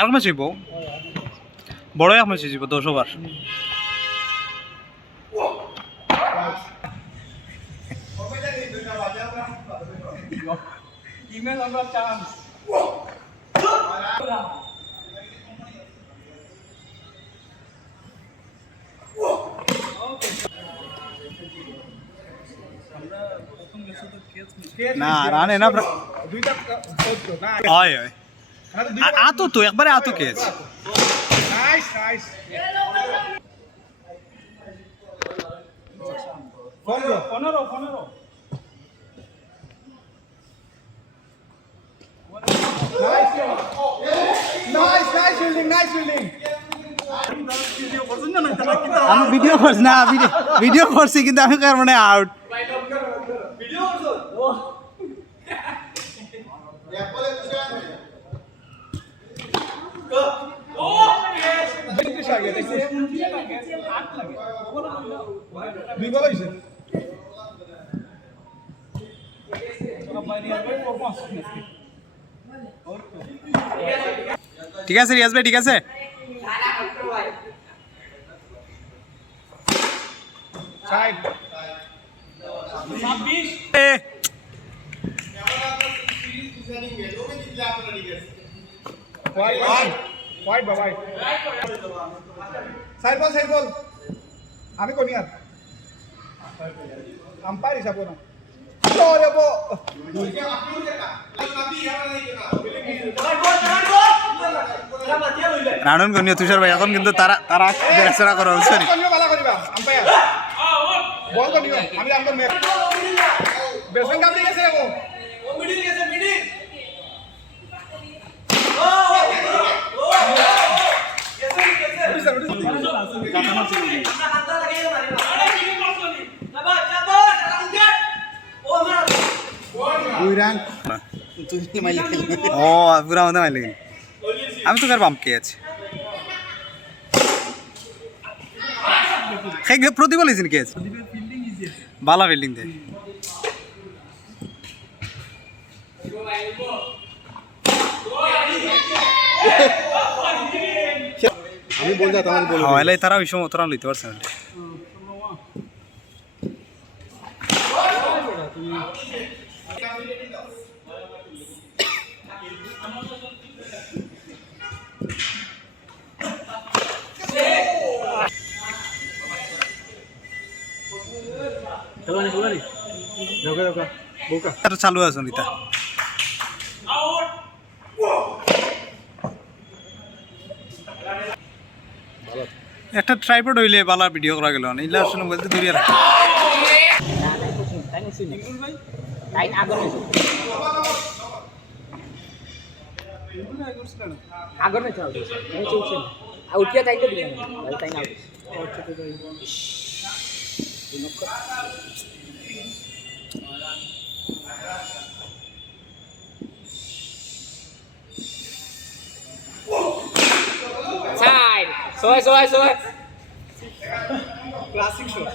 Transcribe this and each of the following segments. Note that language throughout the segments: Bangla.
এক ম্যাচ হইব বড় এক ম্যাচ হইব 10 ওভার ইমেল আমরা চান্স না রানে না দুইটা হয় হয় আতো তো একবারে আতো কেস নাইস নাইস 15 নাইস ফিল্ডিং আমি ভিডিও করছি না ভিডিও করছি কিন্তু আমি কার মানে আউট ভিডিও করছো ঠিক আছে রিয়াজ ভাই ঠিক আছে আমি কোন ইয়ার আম্পায়ার হিসাব না রানন গনিয়া তুষার ভাই এখন কিন্তু তারা দেখাশোনা করা উচিত বল তো নিও আমি আমগো ম্যাচ বেসিং কাম দিয়েছে ও মিডল গেছে মিডল আমি তো কার বাম কে আছে প্রতি বলেছেন কে আছে বালা ফিল্ডিং দে আমি বলতে তোমার বল হ্যাঁ এলাই তারা ওই সময় তোরা লইতে পারছ না চালু আছে নিতা একটা ট্রাইপড হইলে বালা ভিডিও করা গেল না ইলা আসলে বলতে ধরিয়া রাখ আগর না চাও আমি চলছি উঠিয়া তাইতে দিলাম তাই না আচ্ছা তো যাই Soy. Classic show.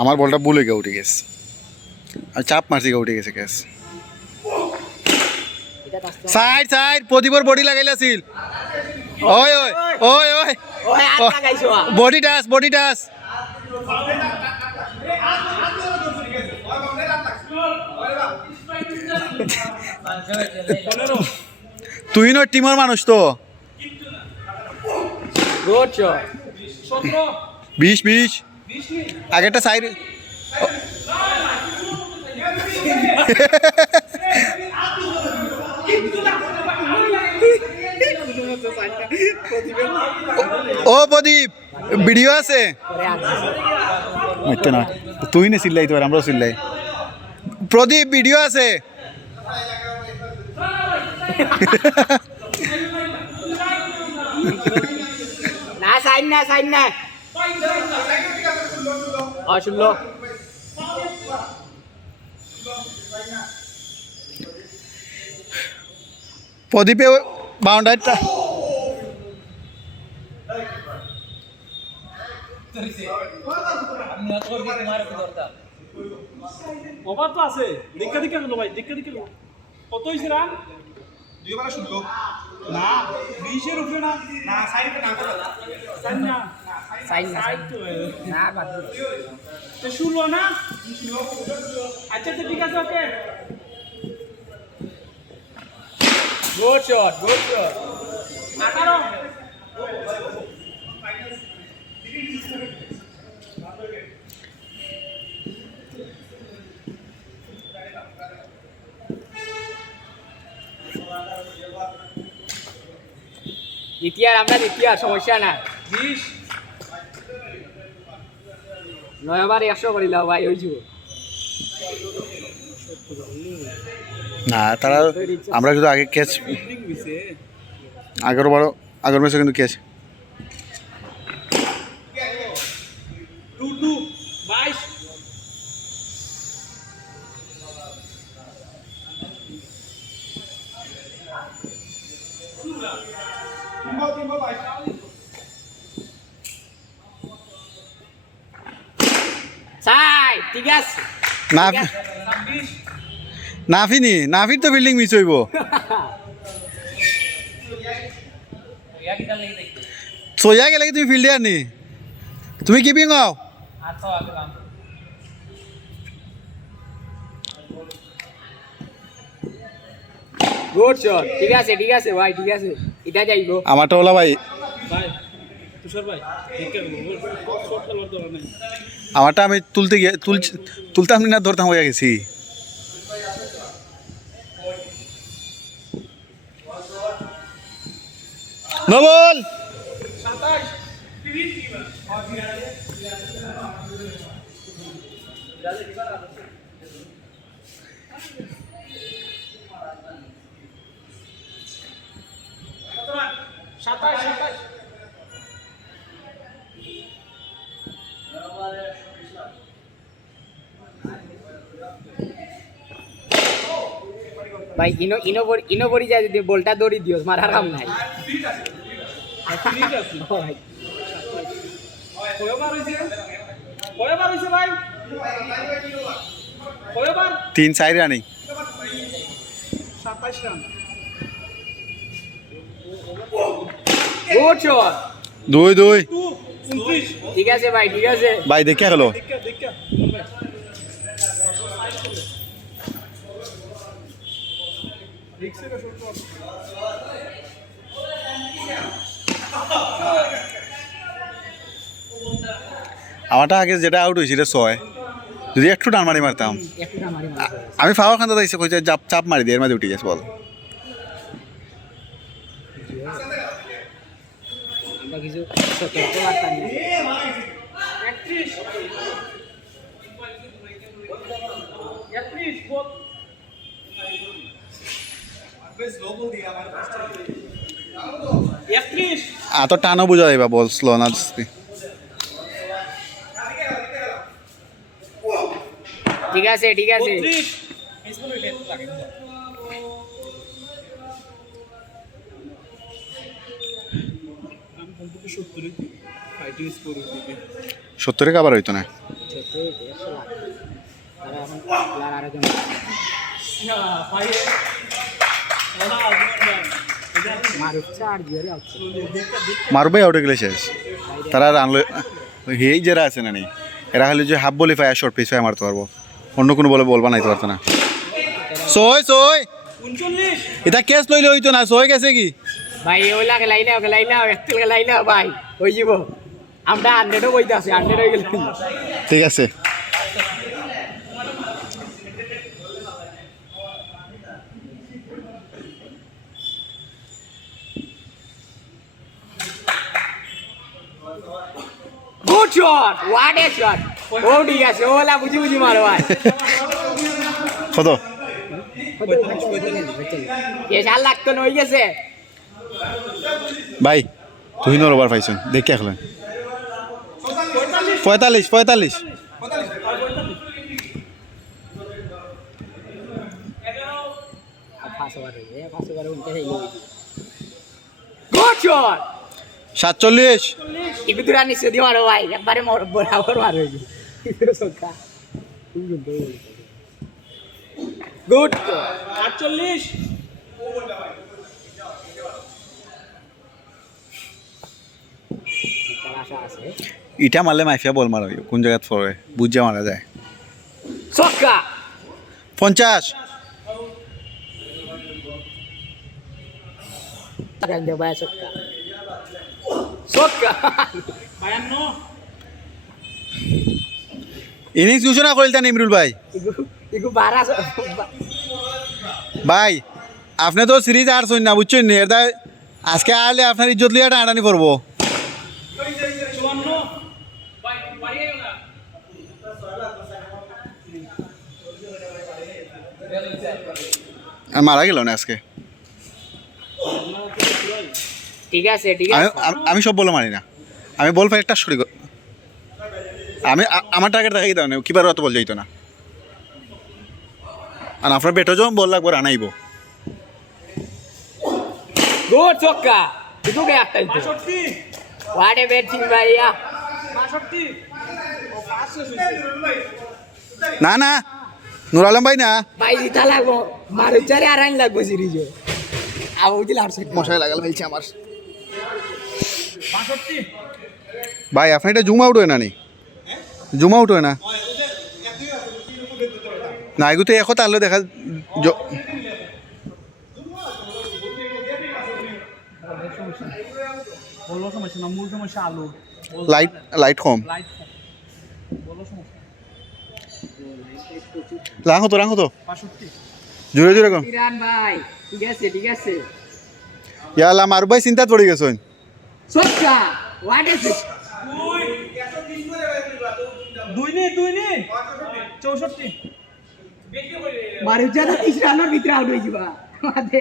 আমার বলটা ভুলে গিয়ে উঠে গেছে আর চাপ মারছি গিয়ে উঠে গেছে গ্যাস সাইড প্রদীপর বডি লাগাইলাছিল ওই বডি টাচ তুই না টিমের মানুষ তো 20 আগেরটা সাইড ও প্রদীপ ভিডিও আছে না তুই না চিল্লাই তো আমরাও চিল্লাই প্রদীপ ভিডিও আছে না সাইন না শুনলো প্রদীপে বাউন্ডারিটা আমি ওভার তো আছে দেখা দেখা গেল ভাই দেখা দেখা গেল কত হইছে রান 2/16 না 20 এর উপরে না না সাইড না করো সাইন না সাইন তো না বাদ তো 16 না আচ্ছা তো ঠিক আছে ওকে গুড শট 18 দ্বিতীয় সমস্যা না 20 নয়বার 100 করিলাম ভাই ওই যুগ না তারা আমরা কিন্তু আগে ক্যাচ আগের ম্যাচে কিন্তু ক্যাচ 2-2 22 সাই ঠিক আছে না 26 নাফির তো ফিল্ডিং মিস হইব সোয়া গেলে কি তুমি ফিল্ডে আনি তুমি কিপিং হও গুড শট ঠিক আছে ভাই ঠিক আছে এটা যাইবো আমারটা ওলা ভাই ভাই তুষার ভাই দেখা গেল শট খেলার দরকার নাই আমারটা আমি তুলতাম না ধরতাম হয়ে গেছি নবল 27 ভাই ইনো পড়ি যায় যদি বলটা দৌড়ি দিও মারার কাম নাই ঠিক আছে কয়বার হইছে ভাই কয়বার 3-4 রানিং 27 রান গুড শট 2-2 29 ঠিক আছে ভাই ঠিক আছে ভাই দেখে গেল দেখা রিক্সের শট আমারটা আগে যেটা আউট হয়েছিল 6 যদি একটু টান মারি মারতাম একটা মারি আমি ফাওয়ার খান্তা দিয়েছি কইছে চাপ মারি দিয়ে এর মধ্যে উঠে গেছে বল আমরা কিছু সতর্ক বার্তা নিয়ে 31 বল তো টানও বুঝা যাইবা বল স্লো না ঠিক আছে 70 কাবার হইতো না মারবে আউট গেলে শেষ তারা রান এই যারা আছে না নেই এরা হলে যে হাফ বলি পায় শর্ট পিচ পায় মারতে পারবো অন্য কোনো বলে বল বানাইতে পারতো না সই 39 এটা ক্যাচ লইলে হইতো না সই গেছে কি ভাই ওলা লাইলা একটু লাইলা ভাই হই যাব আমরা 100ও বইতে আছে 100 হয়ে গেল ঠিক আছে good shot what a shot ও ঠিক আছে ওলা বুঝি মারো ভাই কত এ শাল লাগতো না হয়ে গেছে ভাই তুই নর ওভার পাইছুন দেখি এখন 45 গুড শট 47 একটু দূর আনিস যদি মারো ভাই একবারে বরাবর মারো গুড 48 আশা আছে ইটা মারলে মাইফিয়া বল মারা কোন জায়গাত পড়ে বুঝা মারা যায় ছক্কা 50 টাকা দে ভাই ছক্কা ছক্কা 52 ইনিংস ঘোষণা করিলতা নিমরুল ভাই ইগু 12 ভাই আপনি তো সিরিজ আর শুন না বুঝছেন নি এটা আজকে আলে আপনার ইজ্জত লিয়া টানাটানি করবো 54 ভাই বাড়ি গেল না আর মারা গেল না আজকে ঠিক আছে ঠিক আমি আছে আমি সব বলে মারি না আমি বল পাই একটা সরি আমি আমার টার্গেট দেখাই দাও না কিবার অত বল যাইতো না আর আপনার বেটো যখন বল লাগবো রানাইব গুড ছক্কা ইগু কে একটা দিতে 62 হোয়াট এ ব্যাটিং ভাইয়া 62 ও পাস শেষ হইছে না না নুর আলম ভাই না ভাই জিতা লাগবো মারু চারে আর আইন লাগবো সিরিজে আবু দিল আর সেট মশাই লাগাল ফেলছে আমার 62 ভাই আপনি এটা জুম আউট হয় না নি জুম আউট হয় না না এগুলো তো এখন তাহলে দেখা বলো সমস্যা না মূল সমস্যা আলো লাইট লাইট কম লাইট বলো সমস্যা রাখো তো 65 জোরে জোরে কম ইরান ভাই ঠিক আছে ঠিক আছে ইয়ালা মারু ভাই চিন্তা পড়ে গেছেন ছক্কা হোয়াট ইজ ইট দুই নে 64 মারু চারে 30 রানের ভিতরে আউট হই যাবা মাতে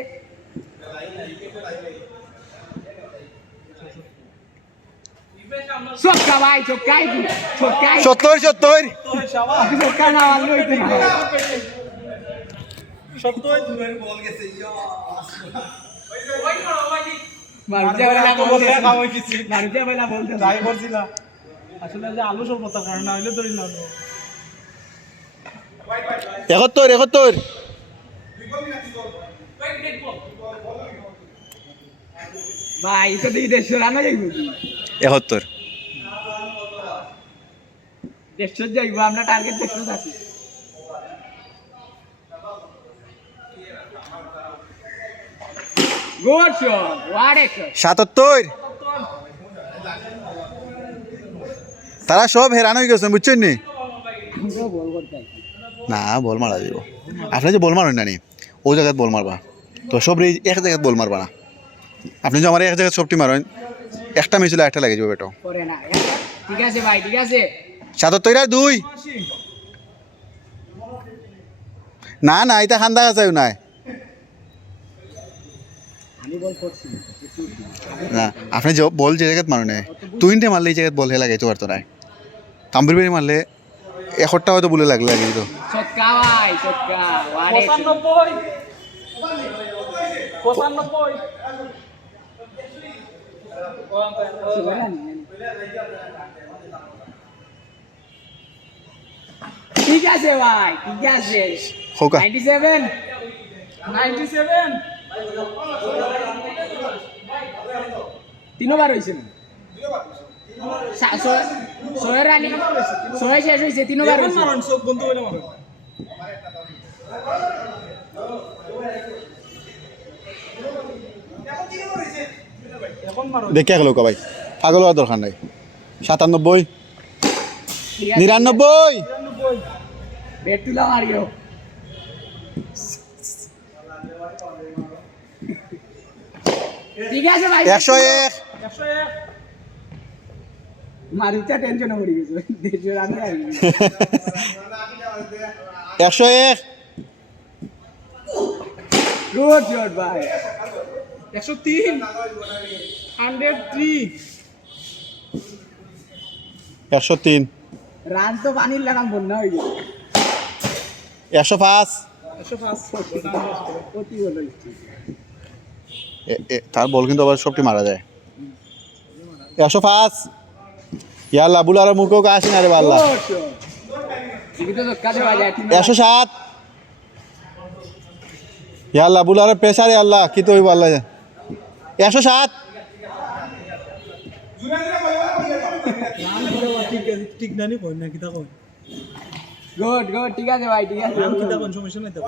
ছক্কা ভাই ছক্কাই দি ছক্কাই 70 70 তো শাবাশ ছক্কা না মারলে হইতো না 70 মারু চারে না বলতে খাওয়াই কিছু মারু চারে না বলতে যাই করছিলা আসলে যে আলু সব কথা কারণ না হইলে ধরি না 71 71 ভাই তো দেখি 150 রান যাইবো 71 150 যাইবো আমরা টার্গেট 150 আছে good shot what a shot 77 তারা সব হেরান হয়ে গেছেন বুঝছেন নি বল করতে না বল মারা যাব আপনি যে বল মারেন না নি ও জায়গায় বল মারবা তো সব এক জায়গায় বল মারবা না আপনি যে আমার এক জায়গায় সবটি মারেন একটা মিছিলে একটা লাগে যাবে বেটো করে না ঠিক আছে ভাই ঠিক আছে 77 আর 2 না না এটা খান্দা আছে নাই আমি বল করছি না আপনি যে বল যে জায়গায় মারেন তুইনটে মারলে এই জায়গায় বল হে লাগাইতে পারতো না তাম্বির বেরি মারলে একটা হয়তো বলে লাগলে লাগে তো ছক্কা ভাই ছক্কা হোয়াট এ 95 ঠিক আছে ভাই ঠিক আছে হোকা 97 97 তিনবার হইছে না ছয় রানি ছয় শেষ হইছে তিনবার এখন হইছে মারন সব বন্ধ হইলো মারন এখন মারো দেখে গেল ভাই পাগল হওয়ার দরকার নাই 97 ঠিক আছে 99 বেট তুলা মারিও ঠিক আছে ভাই 101 101 মারিটা টেনশন পড়ে গেছে দেড়শো রান আইবো 101 গুড শট ভাই 103 103 103 রান তো পানির লাগাম বন্যা হয়ে গেছে 105 105 অতি হলো তার বল কিন্তু আবার সবটি মারা যায় 105 ইয়াল্লা বুলার মুখও আসে না রে বাল্লা গুড শট জীবিত ধক্কা দেওয়া যায় 107 আল্লাহ বুলারের প্রেসারে আল্লাহ কি তো হইব আল্লাহ 107 ঠিক নানি কই না কিতা কই গুড গুড ঠিক আছে ভাই ঠিক আছে নাম কিতা কোন সমস্যা নাই তো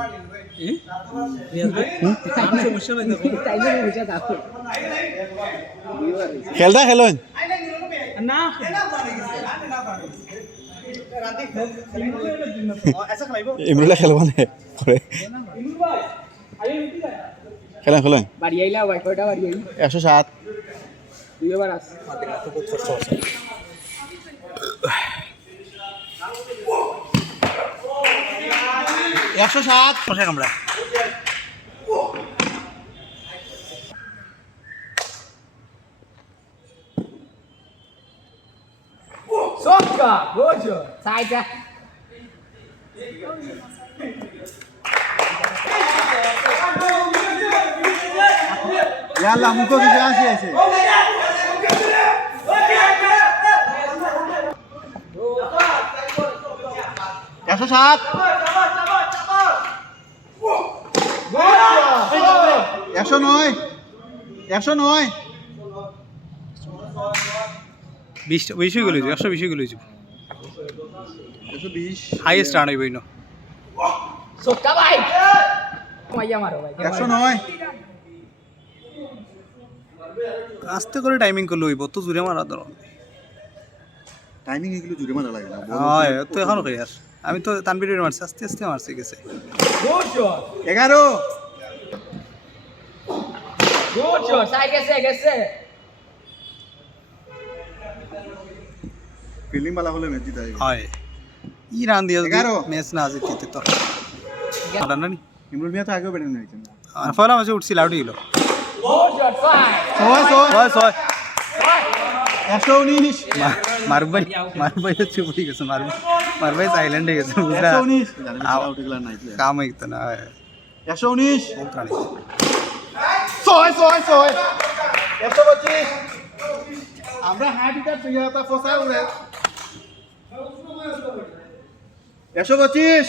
রিয়াজ ভাই নাম সমস্যা নাই তো তাইলে বুঝা দাও খেলটা খেলুন না ইমরুল্লাহ খেলব না করে খেলেন খেলেন বাড়ি আইলা ভাই কয়টা বাড়ি আইলা 107 দুইবার আস একশো সাত কোথায় আমরা Soca! Gojo! Sai já! আল্লাহ মুখো কিছু আসি আছে একশো সাত 109 109 20 হয়ে গেল 120 হয়ে গেল 120 হাইয়েস্ট রান হইবই না Soca vai! Maia maro vai. 109 আস্তে করে টাইমিং করলে হইব তো জুরে মারা ধরো টাইমিং এগুলো জুড়ে মারা লাগে না হয় তো এখনো কই আর আমি তো তানবিরের মারছি আস্তে আস্তে মারছি গেছে Gojo! 11 Gojo! Sai gese! Fielding বালা হলে ম্যাচ জিতা যাবে হয় ই রান দিয়ে 11 ম্যাচ না জিততে তো রান না নি ইমরুল মিয়া তো আগেও ব্যাটিং হয়েছেন আর ফলা ম্যাচে উঠছিল আউট গেল Gojo! Sai! ছয় ছয় ছয় ছয় 119 মারুফ ভাই হচ্ছে উঠে গেছে মারুফ ভাই সাইলেন্ট হয়ে গেছে বুঝলা 119 আউট গেল না কাম হইতো না 119 বহুত রান ছয় ছয় ছয় 125 আমরা হাঁটিটা তুইটা ফসা উড়ে 125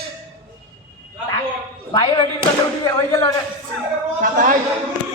Vai, vai, vai, vai, vai, vai, vai, vai, 27